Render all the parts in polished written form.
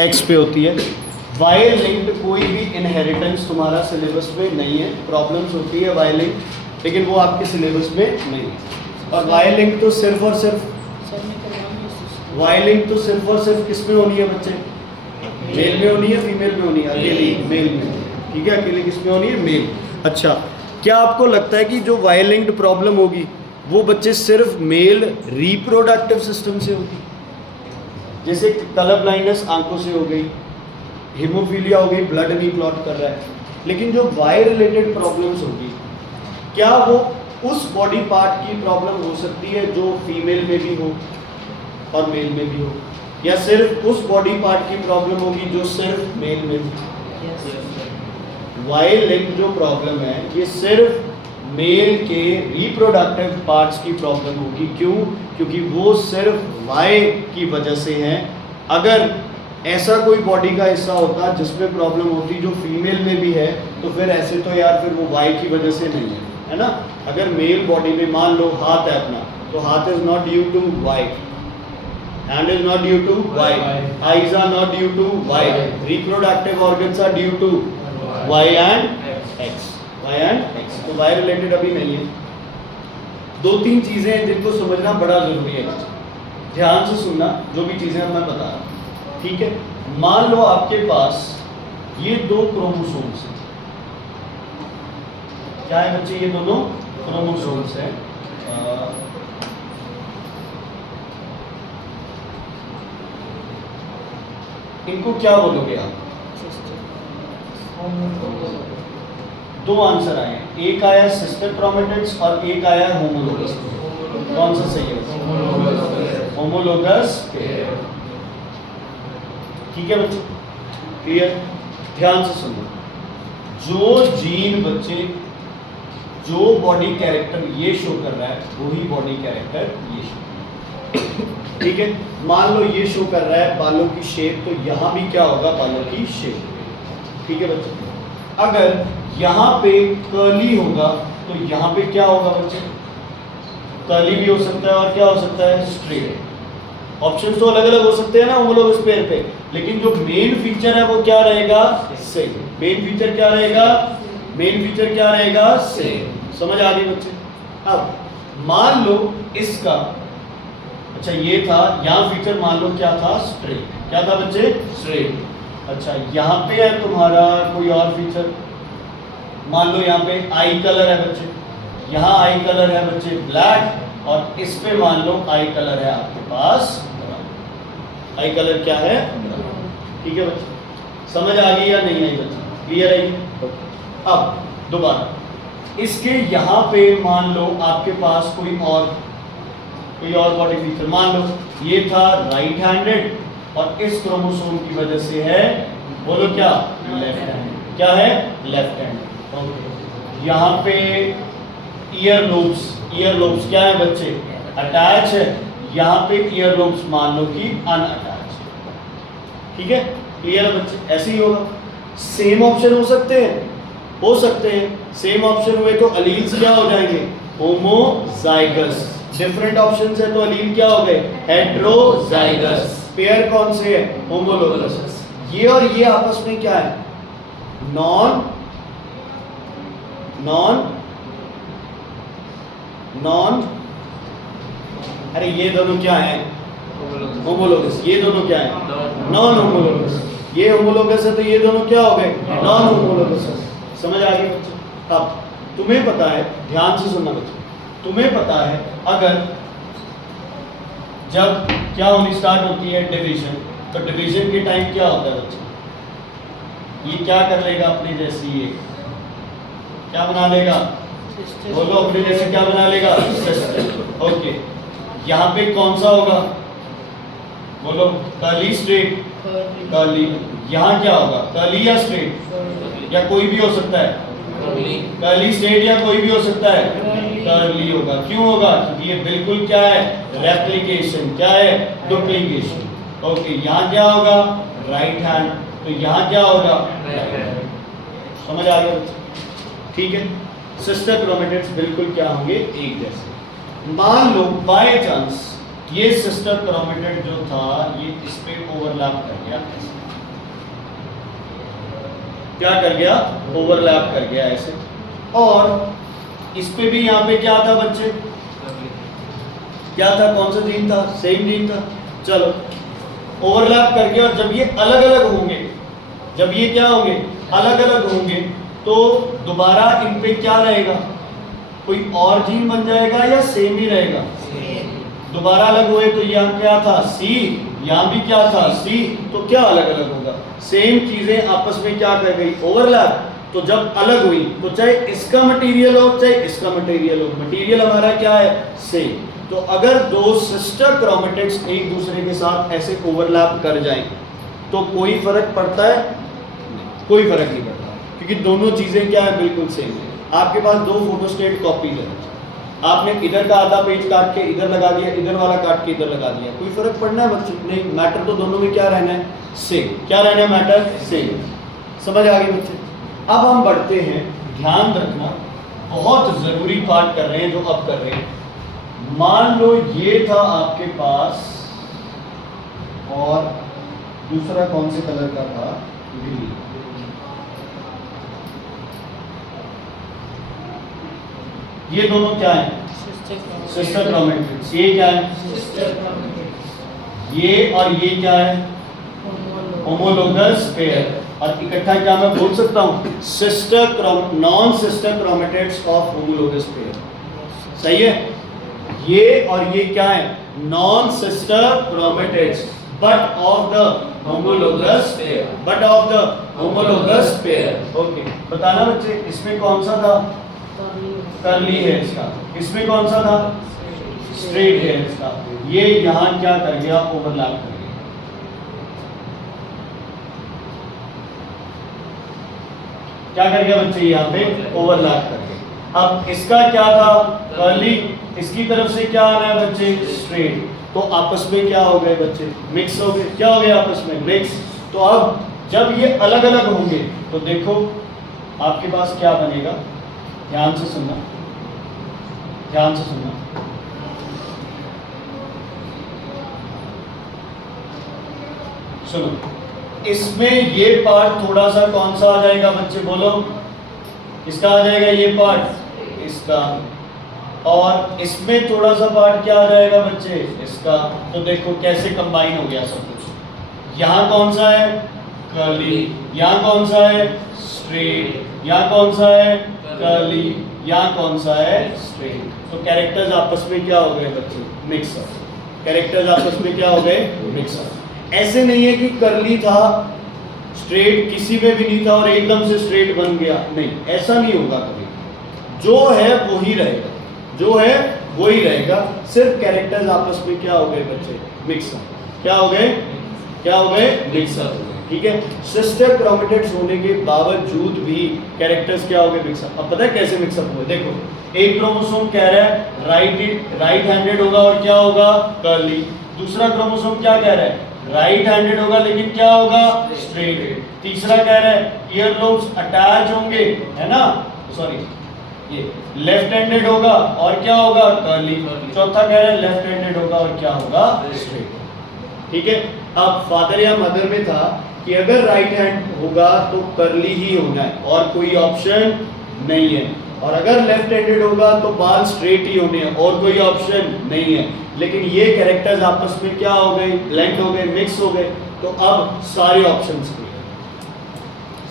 X पे होती है। वाई लिंक्ड कोई भी इनहेरिटेंस तुम्हारा सिलेबस में नहीं है, प्रॉब्लम्स होती है वाई लिंक्ड, लेकिन वो आपके सिलेबस में नहीं है। और वाई लिंक तो सिर्फ और सिर्फ किस में होनी है बच्चे? मेल में होनी है, फीमेल में होनी है? अकेली मेल में, ठीक है, अकेले किस में होनी है? मेल। अच्छा, क्या आपको लगता है कि जो वाई लिंक्ड प्रॉब्लम होगी वो बच्चे सिर्फ मेल रिप्रोडक्टिव सिस्टम से होगी? जैसे कलर ब्लाइंडनेस आंखों से हो गई, हीमोफीलिया हो गई, ब्लड नहीं क्लॉट कर रहा है, लेकिन जो वाई रिलेटेड प्रॉब्लम्स होगी क्या वो उस बॉडी पार्ट की प्रॉब्लम हो सकती है जो फीमेल में भी हो और मेल में भी हो, या सिर्फ उस बॉडी पार्ट की प्रॉब्लम होगी जो सिर्फ मेल में हो? वाई लिंक जो प्रॉब्लम है ये सिर्फ मेल के रिप्रोडक्टिव पार्ट्स की प्रॉब्लम होगी। क्यों? क्योंकि वो सिर्फ वाई की वजह से है। अगर ऐसा कोई बॉडी का हिस्सा होता जिसमें प्रॉब्लम होती जो फीमेल में भी है, तो फिर ऐसे तो यार फिर वो वाई की वजह से नहीं है ना। अगर मेल बॉडी में मान लो हाथ है अपना, तो हाथ is not due to Y, hand is not due to Y, eyes are not due to Y, reproductive organs are due to Y and X, Y and X. तो वाई रिलेटेड अभी नहीं है। दो तीन चीजें हैं जिनको समझना बड़ा जरूरी है, ध्यान से सुनना जो भी चीजें मैं बता रहा हूं, ठीक है। मान लो आपके पास ये दो क्रोमोसोम्स हैं, क्या है बच्चे? ये दोनों क्रोमोसोम्स हैं। इनको क्या बोलोगे आप? दो आंसर आए, एक आया सिस्टर क्रोमेटिड्स और एक आया होमोलोगस। कौन सा सही है? होमोलोगस। ठीक है बच्चे, क्लियर? ध्यान से सुनो, जो जीन बच्चे जो बॉडी कैरेक्टर ये शो कर रहा है वही बॉडी कैरेक्टर ये शो कर रहा है, ठीक है। मान लो ये शो कर रहा है बालों की शेप, तो यहाँ भी क्या होगा? बालों की शेप, ठीक है बच्चे। अगर यहाँ पे कर्ली होगा तो यहाँ पे क्या होगा बच्चे? कर्ली भी हो सकता है और क्या हो सकता है? स्ट्रेट। ऑप्शंस तो अलग अलग हो सकते हैं ना होमोलोगस पेयर पे, लेकिन जो मेन फीचर है वो क्या रहेगा? सेम। मेन फीचर क्या रहेगा? मेन फीचर क्या रहेगा? सेम। समझ आ गई बच्चे? अब मान लो इसका, अच्छा ये था, यहाँ फीचर मान लो क्या था? स्ट्रेट। क्या था बच्चे? स्ट्रेट। अच्छा यहाँ पे है तुम्हारा कोई और फीचर, मान लो यहाँ पे आई कलर है बच्चे, यहाँ आई कलर है बच्चे ब्लैक, और इस पे मान लो आई कलर है आपके पास, आई कलर क्या है? ठीक है बच्चे, समझ आ गई या नहीं आई बच्चे? क्लियर है? अब दोबारा इसके यहाँ पे मान लो आपके पास कोई और बॉडी फीचर, मान लो ये था राइट हैंडेड और इस क्रोमोसोम की वजह से है, बोलो क्या? Left hand. क्या है? Left hand. ओके, यहाँ पे ईयर लोब्स क्या है बच्चे? अटैच है। यहाँ पे ईयर लोब्स मान लो कि अनअटैच, ठीक है। क्लियर है बच्चे? ऐसे ही होगा। सेम ऑप्शन हो सकते हैं, हो सकते हैं। सेम ऑप्शन हुए तो अलील्स क्या हो जाएंगे? होमोजाइगस। डिफरेंट ऑप्शंस है तो अलील क्या हो गए? हेट्रोजाइगस। पेयर कौन से है? होमोलोगस। ये और ये आपस में क्या है? नॉन अरे ये दोनों क्या है? होमोलोगस। ये दोनों क्या है? Non homologous. ये होमोलोगस है तो ये दोनों क्या हो गए? Non homologous. समझ आ गई बच्चे? अब तुम्हें पता है, ध्यान से सुनना बच्चे, तुम्हें पता है अगर जब क्या होनी स्टार्ट होती है? डिवीजन। तो डिवीजन के टाइम क्या होता है बच्चे? ये क्या कर लेगा? अपने जैसी ये क्या बना लेगा? बोलो, अपने जैसे क्या बना लेगा? सिस्टर। ओके, यहाँ पे कौन सा होगा? बोलो, कर्ली स्ट्रेट? कर्ली। यहाँ क्या होगा? कर्ली या स्ट्रेट? या कोई भी हो सकता है? कर्ली स्ट्रेट या कोई भी हो सकता है? कर्ली होगा। क्यों होगा? क्योंकि ये बिल्कुल क्या है? रेप्लिकेशन। क्या है? डुप्लीकेशन। ओके, यहाँ क्या होगा? Right hand. तो यहाँ क्या होगा? समझ आ गया? ठीक है। सिस्टर क्रोमेटिड्स बिल्कुल क्या होंगे? एक जैसे। मान लो बाय चांस ये सिस्टर क्रोमेटिड जो था ये इस पे ओवरलैप कर गया। क्या कर गया? ओवरलैप कर गया ऐसे। और इस पे भी यहाँ पे क्या था बच्चे? क्या था? कौन सा जीन था? सेम जीन था। चलो ओवरलैप कर गया। और जब ये अलग अलग होंगे, जब ये क्या होंगे? अलग अलग होंगे, तो दोबारा इन पे क्या रहेगा? कोई और जीन बन जाएगा या सेम ही रहेगा? दोबारा अलग हुए तो यहाँ क्या था? सी, यहाँ भी क्या था? सी। तो क्या अलग अलग होगा? सेम चीजें आपस में क्या कर गई? ओवरलैप। तो जब अलग हुई तो चाहे इसका मटेरियल हो चाहे इसका मटेरियल हो, मटेरियल हमारा क्या है? सेम। तो अगर दो सिस्टर क्रोमेटिड्स एक दूसरे के साथ ऐसे ओवरलैप कर जाएं तो कोई फर्क पड़ता है? कोई फर्क नहीं पड़ता, क्योंकि दोनों चीजें क्या है? बिल्कुल सेम है। आपके पास दो फोटोस्टेट कॉपीज है, आपने इधर का आधा पेज काट के इधर लगा दिया, इधर वाला काट के इधर लगा दिया, कोई फर्क पड़ना है बच्चों? नहीं। मैटर तो दोनों में क्या रहना है? सेम। क्या रहना है? Matter same. समझ आ गई बच्चे? अब हम बढ़ते हैं। ध्यान रखना, बहुत जरूरी पार्ट कर रहे हैं जो अब कर रहे हैं। मान लो ये था आपके पास, और दूसरा कौन से कलर का था? ग्रीन। ये दोनों क्या है? Sister chromatids. ये क्या है? ये और ये क्या है? Homologous pair. और इकट्ठा क्या मैं बोल सकता हूं? Non sister chromatids of homologous pair. सही है? ये और ये क्या है? Non sister chromatids but of the homologous pair. But of the homologous pair. Okay, बताना बच्चे, इसमें कौन सा था? कर्ली है इसका। इसमें कौन सा था? स्ट्रेट है इसका। ये यहां क्या कर गया? ओवरलैप कर गया। क्या कर गया बच्चे? यहाँ पे ओवरलैप कर गया। अब इसका क्या था? कर्ली। इसकी तरफ से क्या आ रहा है बच्चे? स्ट्रेट। तो आपस में क्या हो गए बच्चे? मिक्स हो गए। क्या हो गए? आपस में मिक्स। तो अब जब ये अलग अलग होंगे तो देखो आपके पास क्या बनेगा? ध्यान से सुनना, ध्यान से सुनना। सुनो, इसमें ये पार्ट थोड़ा सा कौन सा आ जाएगा बच्चे? बोलो। इसका आ जाएगा ये पार्ट, इसका। और इसमें थोड़ा सा पार्ट क्या आ जाएगा बच्चे? इसका। तो देखो कैसे कंबाइन हो गया सब कुछ। यहाँ कौन सा है? कर्ली। यहाँ कौन सा है? स्ट्रेट। यहाँ कौन सा है? कर्ली। यहाँ कौन सा है? स्ट्रेट। तो कैरेक्टर्स आपस में क्या हो गए बच्चे? मिक्सअप। कैरेक्टर्स आपस में क्या हो गए? मिक्सअप। ऐसे नहीं है कि कर्ली था, स्ट्रेट किसी में भी नहीं था और एकदम से स्ट्रेट बन गया। नहीं, ऐसा नहीं होगा कभी। जो है वो ही रहेगा, जो है वो ही रहेगा। सिर्फ कैरेक्टर्स आपस में क्या हो गए बच्चे? मिक्सअप। क्या हो गए? क्या हो गए? मिक्सअप। ठीक है। सिस्टर क्रोमेटिड्स होने के बावजूद भी कैरेक्टर्स क्या हो गए? मिक्सअप। अब पता है कैसे मिक्सअप हुए? देखो, एक क्रोमोसोम कह रहा है राइट हैंडेड होगा और क्या होगा? कर्ली। दूसरा क्रोमोसोम क्या कह रहा है? राइट हैंडेड होगा लेकिन क्या होगा? स्ट्रेट। तीसरा कह रहा है ईयर लोब्स अटैच होंगे, है ना? सॉरी, ये लेफ्ट हैंडेड होगा और क्या होगा? कर्ली। चौथा कह रहा है लेफ्ट हैंडेड होगा और क्या होगा? स्ट्रेट। ठीक है। अब फादर या मदर में था कि अगर राइट हैंड होगा तो कर्ली ही होना है और कोई ऑप्शन नहीं है, और अगर लेफ्ट हैंडेड होगा तो बाल स्ट्रेट ही होने हैं और कोई ऑप्शन नहीं है। लेकिन ये कैरेक्टर्स आपस में क्या हो गए? ब्लेंड हो गए, मिक्स हो गए। तो अब सारे ऑप्शंस क्लियर।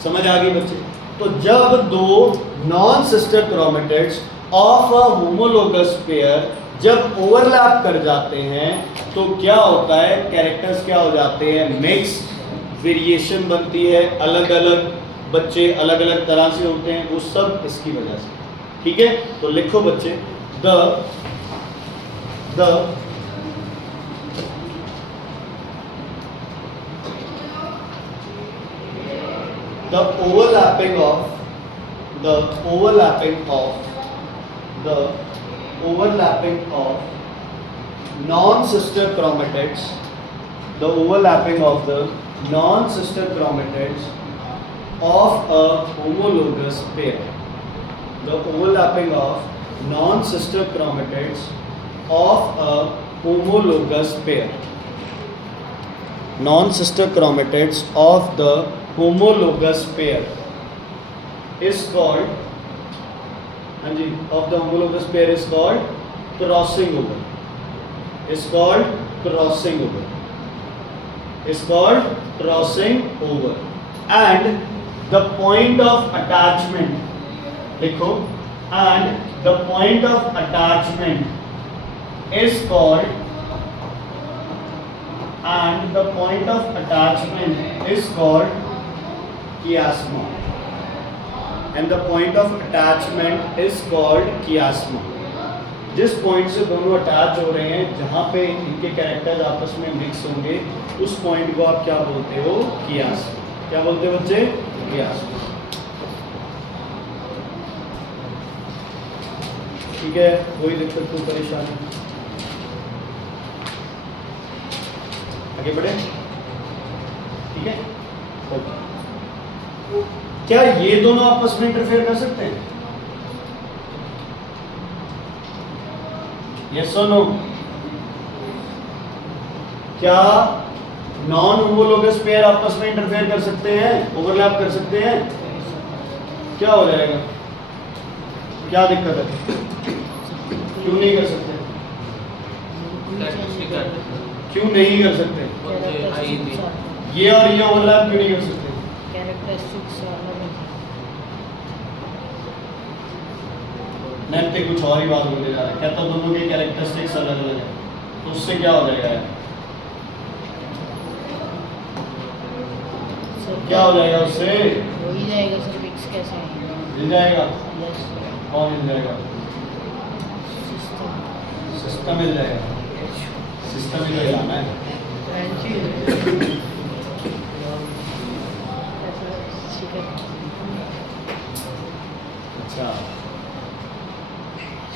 समझ आ गई बच्चे? तो जब दो non sister chromatids of a homologous pair जब ओवरलैप कर जाते हैं तो क्या होता है? कैरेक्टर्स क्या हो जाते हैं? मिक्स। वेरिएशन बनती है, अलग अलग बच्चे अलग अलग तरह से होते हैं, वो सब इसकी वजह से। ठीक है। तो लिखो बच्चे, the overlapping of non-sister chromatids, the overlapping of the non-sister chromatids of a homologous pair, the overlapping of non-sister chromatids of a homologous pair. Non-sister chromatids of the homologous pair is called, हाँ जी, of the homologous pair is called crossing over. Is called crossing over. Is called crossing over. And the point of attachment, देखो, and the point of attachment is called, and the point of attachment is called chiasma. And the point of attachment is called chiasma. जिस point से दोनों attach हो रहे हैं, जहाँ पे इनके कैरेक्टर्स आपस में मिक्स होंगे, उस पॉइंट को आप क्या बोलते हो? chiasma. क्या बोलते हो बच्चे? chiasma. ठीक है, कोई दिक्कत कोई परेशानी? आगे बढ़े, ठीक है? ओके। क्या ये दोनों आपस में इंटरफेयर कर सकते हैं? यस और नो? क्या नॉन होमोलोगस पेयर आपस में इंटरफेयर कर सकते हैं, ओवरलैप कर सकते हैं? क्या हो जाएगा? क्या दिक्कत है? क्यों नहीं कर सकते? क्यों नहीं कर सकते? ये और ये ओवरलैप क्यों नहीं कर सकते? नैन्ते कुछ और ही बात बोलने जा रहा है, कहता दोनों के कैरेक्टरिस्टिक्स अलग अलग है, तो उससे क्या हो जाएगा? क्या हो जाएगा उससे? हो ही जाएगा सर, मिक्स कैसे है? मिल जाएगा। यस कौन मिल जाएगा? सिस्टम। सिस्टम मिल जाएगा। सिस्टम ही तो हिलाना है। अच्छा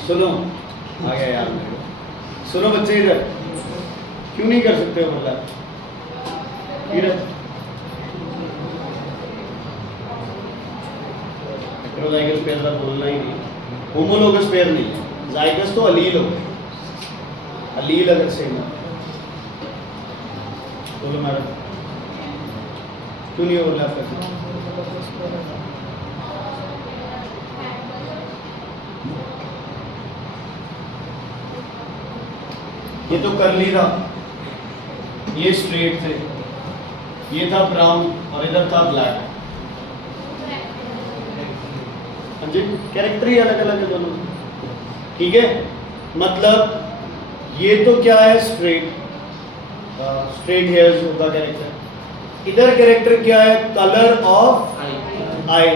सुनो, आ गया यार मेरे को। सुनो बच्चे, इधर क्यों नहीं कर सकते हो? मतलब इधर हेटेरोजाइगस पेयर का बोलना ही नहीं, होमोलोगस पेयर नहीं है। जाइगस तो अलील हो गए, अलील अगर सेम है। बोलो मैडम, क्यों नहीं ओवरलैप करते? ये तो कर्ली था, ये स्ट्रेट थे, ये था ब्राउन और इधर था ब्लैक। हाँ जी, कैरेक्टर ही अलग अलग है दोनों, ठीक है? मतलब ये तो क्या है? स्ट्रेट, स्ट्रेट हेयर्स होगा कैरेक्टर। इधर कैरेक्टर क्या है? कलर ऑफ आई,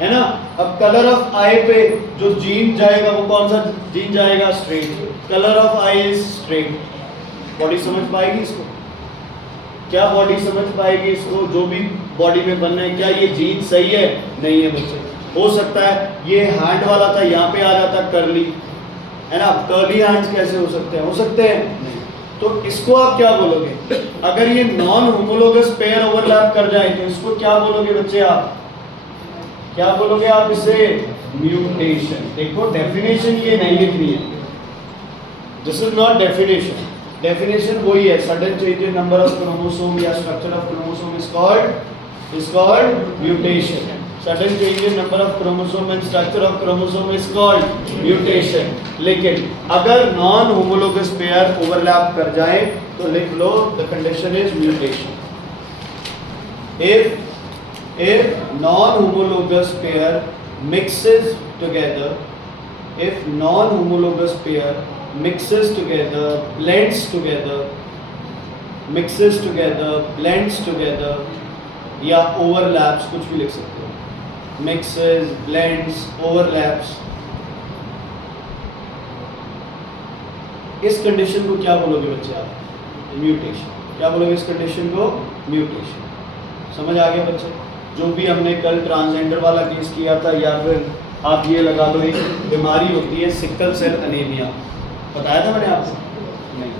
है ना? अब कलर ऑफ आई पे जो जीन जाएगा वो कौन सा जीन जाएगा? Straight. Colour of I is straight. Body समझ पाएगी इसको? क्या बॉडी समझ पाएगी इसको? जो भी बॉडी में बनना है, क्या ये जीन सही है? नहीं है बच्चे। हो सकता है ये हैंड वाला था, यहाँ पे आ जाता कर्ली, है ना? कर्ली हैंड्स कैसे हो सकते हैं? हो सकते हैं नहीं। तो इसको आप क्या बोलोगे? अगर ये नॉन होमोलोगस पेयर ओवरलैप कर जाए तो इसको क्या बोलोगे बच्चे? आप क्या बोलोगे? आप इसे म्यूटेशन। देखो डेफिनेशन ये नहीं लिखनी है, this is not definition. Definition वही है, sudden change in number of chromosome या structure of chromosome is called mutation. Sudden change in number of chromosome and structure of chromosome is called mutation. लेकिन अगर non homologous pair overlap कर जाए तो लिख लो the condition is mutation. If non-homologous pair mixes together, if non-homologous pair mixes together, blends together, mixes together, blends together, या overlaps, कुछ भी लिख सकते हो, mixes, blends, overlaps, इस कंडीशन को क्या बोलोगे बच्चे आप? म्यूटेशन। क्या बोलोगे इस कंडीशन को? म्यूटेशन। समझ आ गया बच्चे? जो भी हमने कल ट्रांसजेंडर वाला केस किया था, या फिर आप ये लगा लो एक बीमारी होती है सिकल सेल अनीमिया, बताया था मैंने आपको? नहीं।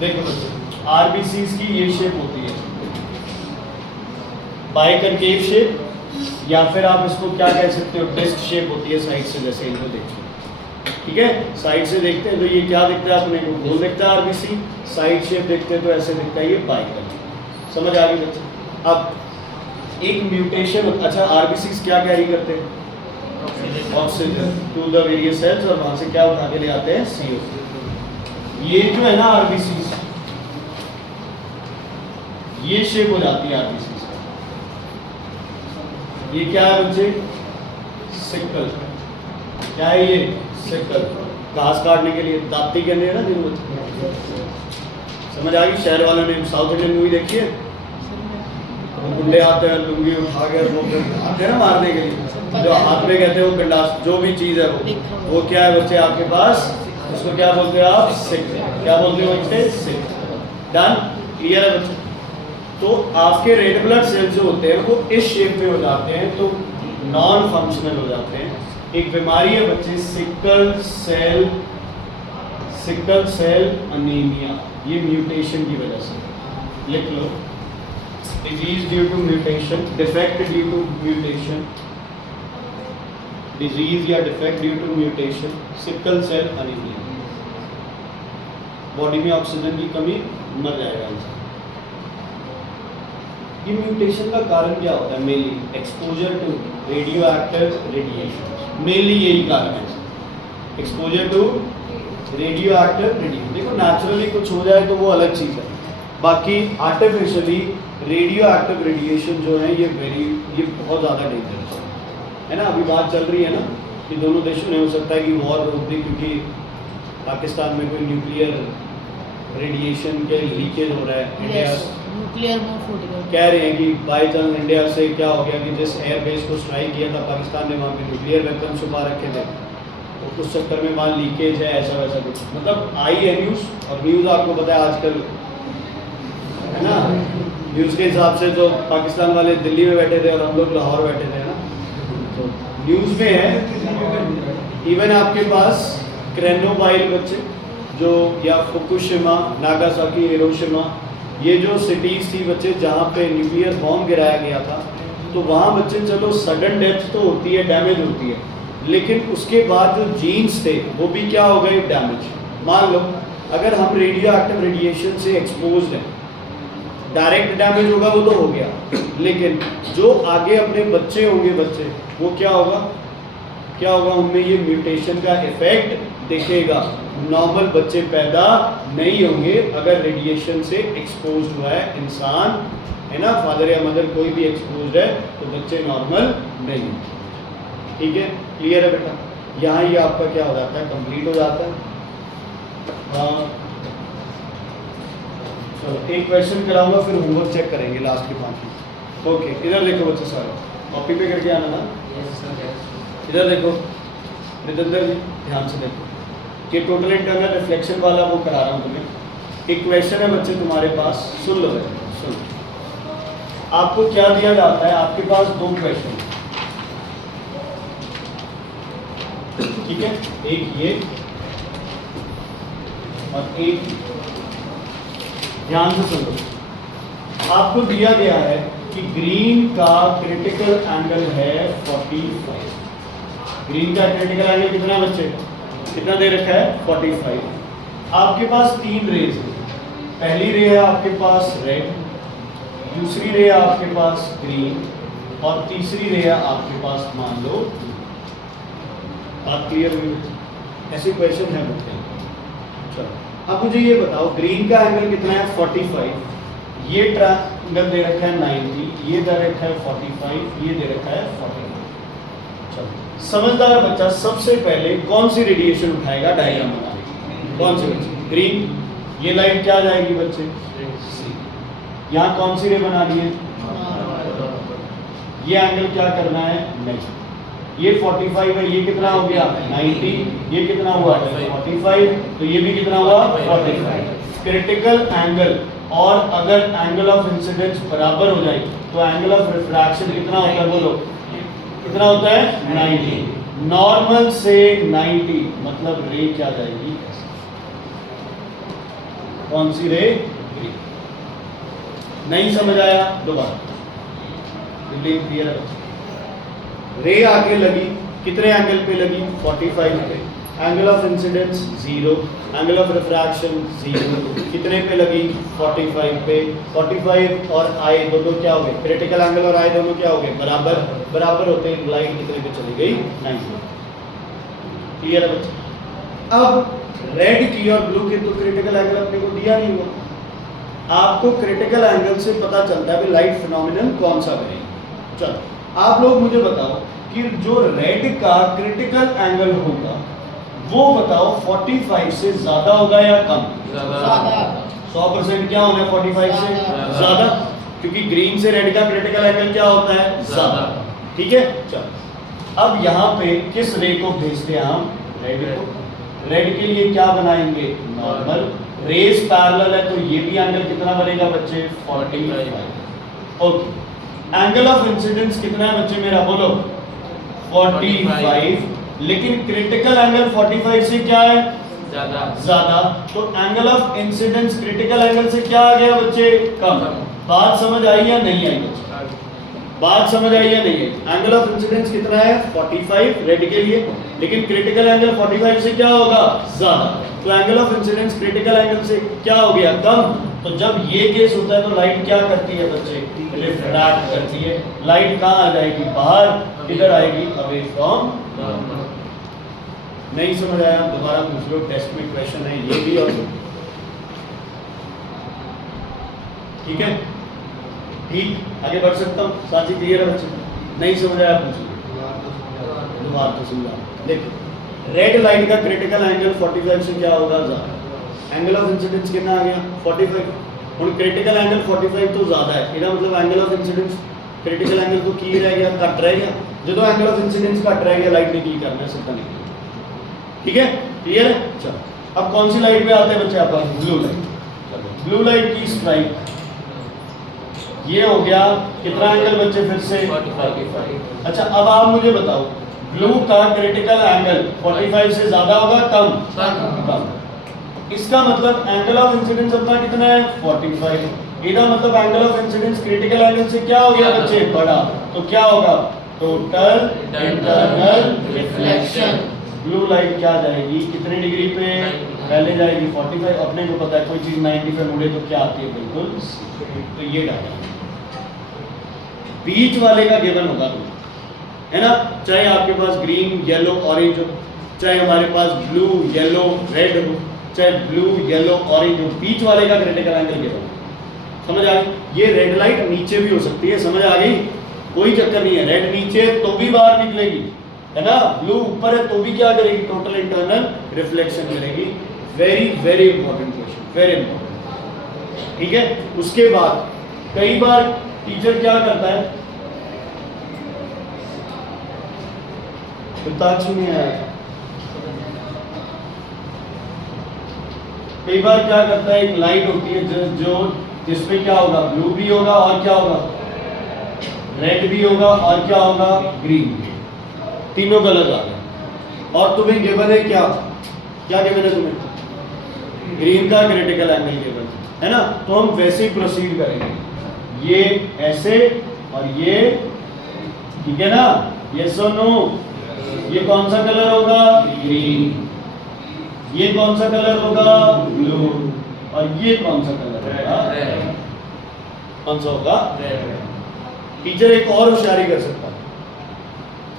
देखो बच्चे, आरबीसीज की ये शेप होती है, बाइकनकेव शेप, या फिर आप इसको क्या कह सकते हो? डिस्क शेप होती है साइड से, जैसे इनको देखिए, ठीक है, साइड से देखते हैं तो ये क्या दिखता है अपने को, गोल दिखता है आरबीसी, साइड शेप देखते हैं तो ऐसे दिखता है ये बाइकल। समझ आ गई बच्चे? अब एक म्यूटेशन, अच्छा आरबीसी क्या कैरी करते हैं? Oxygen to the various cells, और वहां से क्या उठा के ले आते हैं? CO। ये जो है ना आरबीसी, ये शेप हो जाती है आरबीसी। ये क्या है बच्चे? सिकल। क्या है ये? सिकल। घास काटने के लिए दाती कहते हैं ना जिनको। समझ आ गई? शहर वालों ने साउथ इंडियन मूवी देखी है, वो गुंडे आते हैं लुंगी उठा के वो आते हैं ना मारने के लिए, जो हाथ में कहते हैं वो पिंडास, जो भी चीज़ है वो क्या है बच्चे आपके पास? उसको क्या बोलते हैं आप? सिक। क्या बोलते हो बच्चे? सिक। डन? क्लियर है बच्चे? तो आपके रेड ब्लड सेल्स जो होते हैं वो इस शेप में हो जाते हैं, तो नॉन फंक्शनल हो जाते हैं। एक बीमारी है बच्चे सिकल सेल अनीमिया, ये म्यूटेशन की वजह से। लिख लो, disease due to mutation, defect due to mutation, disease या defect due to mutation, sickle cell anaemia. Body में ऑक्सीजन की कमी, मर जाएगा इंसान। ये म्यूटेशन का कारण क्या होता है? Mainly exposure to radio active radiation, mainly यही कारण है, exposure to radio active radiation. देखो नेचुरली कुछ हो जाए तो वो अलग चीज़ है, बाकी आर्टिफिशियली रेडियो एक्टिव रेडिएशन जो है ये बहुत ज़्यादा डेंजरस है ना। अभी बात चल रही है ना कि दोनों देशों में हो सकता है कि वॉर रोक दी, क्योंकि पाकिस्तान में कोई न्यूक्लियर रेडिएशन के लीकेज हो रहा है। इंडिया न्यूक्लियर बम फूट गया। कह रहे हैं कि बाई चांस इंडिया से क्या हो गया कि जिस एयरबेस को स्ट्राइक किया था पाकिस्तान ने, वहाँ पे न्यूक्लियर वेपन छुपा रखे थे, तो उस चक्कर में वहाँ लीकेज है, ऐसा वैसा कुछ। मतलब आई है न्यूज़, और न्यूज़ आपको पता है आजकल है ना, न्यूज़ के हिसाब से तो पाकिस्तान वाले दिल्ली में बैठे थे और हम लोग लाहौर बैठे थे ना, तो न्यूज़ में है। इवन आपके पास क्रेनोबाइल बच्चे जो, या फुकुशिमा, नागासाकी, हिरोशिमा, ये जो सिटीज़ थी बच्चे जहाँ पे न्यूक्लियर बॉम्ब गिराया गया था, तो वहाँ बच्चे चलो सडन डेथ तो होती है, डैमेज होती है, लेकिन उसके बाद जो जीन्स थे वो भी क्या हो गए? डैमेज। मान लो अगर हम रेडियो एक्टिव रेडिएशन से एक्सपोज हैं, डायरेक्ट डैमेज होगा वो तो हो गया, लेकिन जो आगे अपने बच्चे होंगे बच्चे, वो क्या होगा? उनमें ये म्यूटेशन का इफेक्ट दिखेगा। नॉर्मल बच्चे पैदा नहीं होंगे अगर रेडिएशन से एक्सपोज हुआ है इंसान, है ना, फादर या मदर कोई भी एक्सपोज है तो बच्चे नॉर्मल नहीं होंगे। ठीक है, क्लियर है बेटा? यहाँ ये आपका क्या हो जाता है? कंप्लीट हो जाता है। चलो एक क्वेश्चन कराऊंगा, फिर होमवर्क चेक करेंगे लास्ट के 5 मिनट। ओके, इधर देखो बच्चे सारे, कॉपी पे करके आना ना। इधर देखो नितिंदर जी, ध्यान से देखो, ये टोटल इंटरनल रिफ्लेक्शन वाला वो करा रहा हूँ तुम्हें। एक क्वेश्चन है बच्चे तुम्हारे पास, सुन लो बच्चे, सुन। आपको क्या दिया जाता है? आपके पास 2 क्वेश्चन, ठीक है, एक ये और एक, ध्यान से सुन लो। आपको दिया गया है कि ग्रीन का क्रिटिकल एंगल है 45। ग्रीन का क्रिटिकल एंगल कितना है बच्चे? कितना दे रखा है? 45। आपके पास 3 रेज है, पहली रे है आपके पास रेड, दूसरी रे है आपके पास ग्रीन, और तीसरी रे है आपके पास मान लो। बात क्लियर हुई? ऐसे क्वेश्चन है बच्चे। चलो अब मुझे ये बताओ, ग्रीन का एंगल कितना है? 45, ये ट्रायंगल दे रखा है 90, ये दे रखा है 45, ये दे रखा है 45। चलो समझदार बच्चा सबसे पहले कौन सी रेडिएशन उठाएगा? डायग्राम बनाने। कौन सी बच्चे? ग्रीन। ये लाइट क्या जाएगी बच्चे? सी। यहाँ कौन सी रे बनानी है? ये एंगल क्या करना है? नहीं। ये 45 है, ये कितना हो गया? 90, ये कितना हुआ? 45, तो ये भी कितना हुआ? 45। क्रिटिकल एंगल, और अगर एंगल ऑफ इंसिडेंस बराबर हो जाए तो एंगल ऑफ रिफ्रैक्शन कितना होता है? बोलो कितना होता है? 90। नॉर्मल से 90, मतलब रे क्या जाएगी? कौन सी रे? ग्रीन। नहीं समझ आया? दोबारा क्लियर। रे आगे लगी, कितने एंगल पे लगी? 45 पे। Angle of incidence 0, angle of refraction 0, कितने पे लगी 45 पे। 45 और आई दोनों क्या हो गए, क्रिटिकल एंगल और आई दोनों क्या हो गए, बराबर बराबर होते हैं, लाइट कितने पे चली गई 90। क्लियर है बच्चे? अब रेड की और ब्लू की तो क्रिटिकल एंगल अपने को दिया नहीं हुआ, आपको क्रिटिकल एंगल से पता चलता है कि लाइट फिनोमिनन कौन सा करेगा। चलो आप लोग मुझे बताओ कि जो रेड का क्रिटिकल एंगल होगा वो बताओ 45 से ज्यादा होगा या कम? ज़्यादा। 100% क्या होना है 45 से ज्यादा, क्योंकि ग्रीन से रेड का क्रिटिकल एंगल क्या होता है, ज्यादा। ठीक है, चलो अब यहाँ पे किस रे को भेजते हैं हम, रेड को। रेड के लिए क्या बनाएंगे, नॉर्मल। रेस पैरेलल है तो ये भी एंगल कितना बनेगा बच्चे, 45। ओके, एंगल ऑफ इंसिडेंस कितना है बच्चे मेरा, बोलो 45। लेकिन क्रिटिकल एंगल 45 से क्या है, ज्यादा। तो angle of incidence critical angle से क्या आ गया बच्चे, कम। बात समझ आई या नहीं आई बच्चे, बात समझ आई या नहीं आई? एंगल ऑफ इंसिडेंस कितना है 45 रेड के लिए, लेकिन क्रिटिकल एंगल 45 से क्या होगा, ज्यादा। तो angle of incidence critical angle से क्या हो गया, कम। तो जब ये केस होता है तो लाइट क्या करती है बच्चे, रिफ्रैक्ट करती है। लाइट कहाँ आ जाएगी, बाहर, किधर आएगी, अवे फ्रॉम। नहीं समझ आया, दोबारा पूछ लो, टेस्ट में क्वेश्चन है ये भी और ठीक है। ठीक, आगे बढ़ सकता हूँ, साथी क्लियर है बच्चे? नहीं समझ आया पूछ लो, दोबारा तो समझा। देखो रेड लाइट का क्रिटिकल एंगल 45 से क्या होगा, ज्यादा। एंगल ऑफ इंसिडेंस कितना आ गया 45। और क्रिटिकल एंगल 45 तो ज्यादा है, इसका मतलब angle of incidence critical angle तो की रह गया, कट रह गया। जो एंगल ऑफ इंसिडेंस कट रह गया, लाइट ने की करना है, सबका नहीं। ठीक है, क्लियर है? चलो अब कौन सी लाइट पे आते हैं बच्चे आप, ब्लू लाइट। ब्लू लाइट की स्ट्राइक, ये हो गया कितना एंगल बच्चे, फिर से 45। अच्छा अब आप मुझे बताओ ब्लू का क्रिटिकल एंगल 45 से ज्यादा होगा, कम? इसका मतलब एंगल ऑफ इंसिडेंस अपना कितना है 45। इसका मतलब angle of incidence critical angle से क्या हो गया बच्चे, बड़ा। तो क्या होगा, total internal reflection. Blue light क्या जाएगी, कितने डिग्री पे, पहले जाएगी 45। अपने को पता है कोई चीज 90 पे मुड़े तो क्या आती है, बिल्कुल। तो ये डाटा बीच वाले का गिवन होगा तुम्हें, है ना। चाहे आपके पास ग्रीन येलो ऑरेंज हो, चाहे हमारे पास ब्लू येलो रेड हो, चाहे ब्लू येलो ऑरेंज हो, बीच वाले का क्रिटिकल एंगल गिवन हो। समझ आ गई? ये रेड लाइट नीचे भी हो सकती है, समझ आ गई? कोई चक्कर नहीं है, रेड नीचे तो भी बाहर निकलेगी, है ना। ब्लू ऊपर है तो भी क्या करेगी, टोटल इंटरनल रिफ्लेक्शन करेगी। Very very important question, very important. ठीक है, उसके बाद कई बार टीचर क्या करता है, पिताजी में आया, कई बार क्या करता है, एक लाइट होती है जो जिसमें क्या होगा, ब्लू भी होगा और क्या होगा, रेड भी होगा और क्या होगा, ग्रीन भी। तीनों कलर आ गए और तुम्हें गिवन है क्या, क्या गिवन है तुम्हें, ग्रीन का क्रिटिकल एंगल गिवन है ना। तो हम वैसे ही प्रोसीड करेंगे, ये ऐसे और ये, ठीक है ना, ये सुनो, ये कौन सा कलर होगा, ग्रीन। ये कौन सा कलर होगा, ब्लू। और ये कौन सा कलर होगा, रेड। कौन सा होगा, रेड। टीचर एक और होशियारी कर सकता है,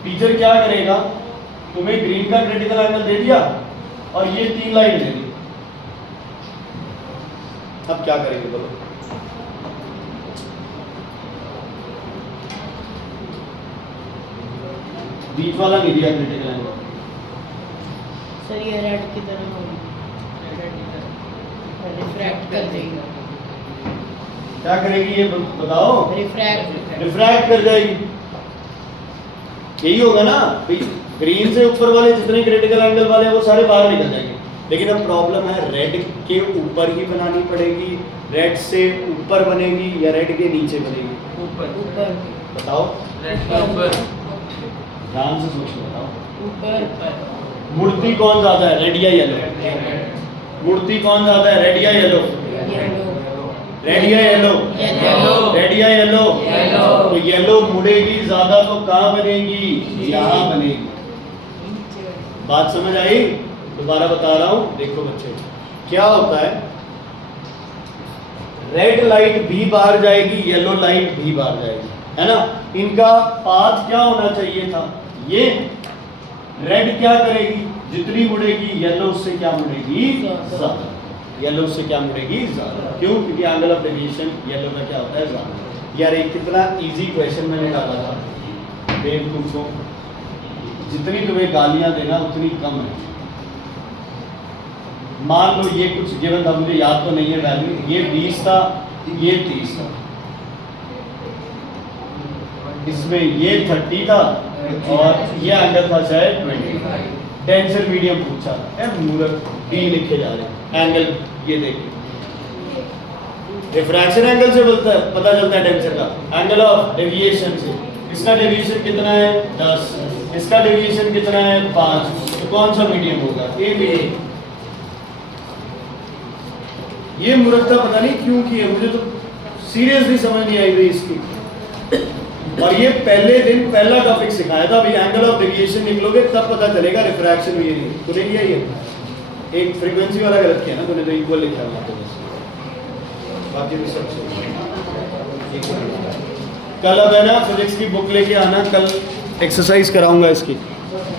टीचर क्या करेगा, तुम्हें ग्रीन का क्रिटिकल एंगल दे दिया और ये 3 लाइन दे दी। अब क्या करेंगे बोलो, बीच वाला नहीं दिया क्रिटिकल एंगल, सर ये रेड की तरह रिफ्रैक्ट कर देगी। क्या करेगी ये बताओ, रिफ्रैक्ट कर जाएगी। यही होगा ना भाई, ग्रीन से ऊपर वाले जितने क्रिटिकल एंगल वाले हैं वो सारे बाहर निकल जाएंगे। लेकिन अब प्रॉब्लम है, रेड के ऊपर ही बनानी पड़ेगी, रेड से ऊपर बनेगी या रेड के नीचे बनेगी, ऊपर। बताओ, रेड के ऊपर। ध्यान से सोच के बताओ, ऊपर। मूर्ति कौन ज्यादा है, रेड या येलो? मूर्ति कौन ज्यादा है, रेड या येलो? रेड या येलो? रेड या येलो? तो येलो मुड़ेगी ज्यादा तो कहाँ बनेगी, यहाँ बनेगी। बात समझ आई? दोबारा बता रहा हूँ, देखो बच्चे क्या होता है, रेड लाइट भी बाहर जाएगी, येलो लाइट भी बाहर जाएगी, है ना। इनका पाथ क्या होना चाहिए था, ये रेड क्या करेगी, जितनी मुड़ेगी येलो उससे क्या मुड़ेगी ज्यादा, येलो उससे क्या मुड़ेगी ज्यादा, क्यों, क्योंकि एंगल ऑफ डेविएशन येलो का क्या होता है ज्यादा। यार एक कितना इजी क्वेश्चन मैंने डाला था बेवकूफों, जितनी तुम्हें गालियां देना उतनी कम है। मान लो ये कुछ गिवन था, मुझे याद तो नहीं है वैल्यू, ये 20 था, ये 30 था, इसमें ये 30 था और ये एंगल था शायद 25। टेंसर मीडियम पूछा है, मूर्ख डी लिखे जा रहे हैं, एंगल ये देखिए, रिफ्रैक्शन एंगल से बोलता है, पता चलता है टेंसर का, एंगल ऑफ डेविएशन से। इसका डेविएशन कितना है 10, इसका डेविएशन कितना है 5, तो कौन सा मीडियम होगा, ए मीडियम। ये मूर्खता पता नहीं क्यों की है, मुझे तो सीरियसली समझ नहीं आई हुई इसकी। और ये पहले दिन पहला टॉपिक सिखाया था, अभी एंगल ऑफ डेविएशन निकलोगे तब पता चलेगा रिफ्रैक्शन हुई है, तूने लिया ये एक फ्रीक्वेंसी वाला गलत किया ना तूने, तो इक्वल लिखा हुआ था बस, बाकी भी सब सही। कल अब है ना फिजिक्स की बुक लेके आना, कल एक्सरसाइज कराऊंगा इसकी।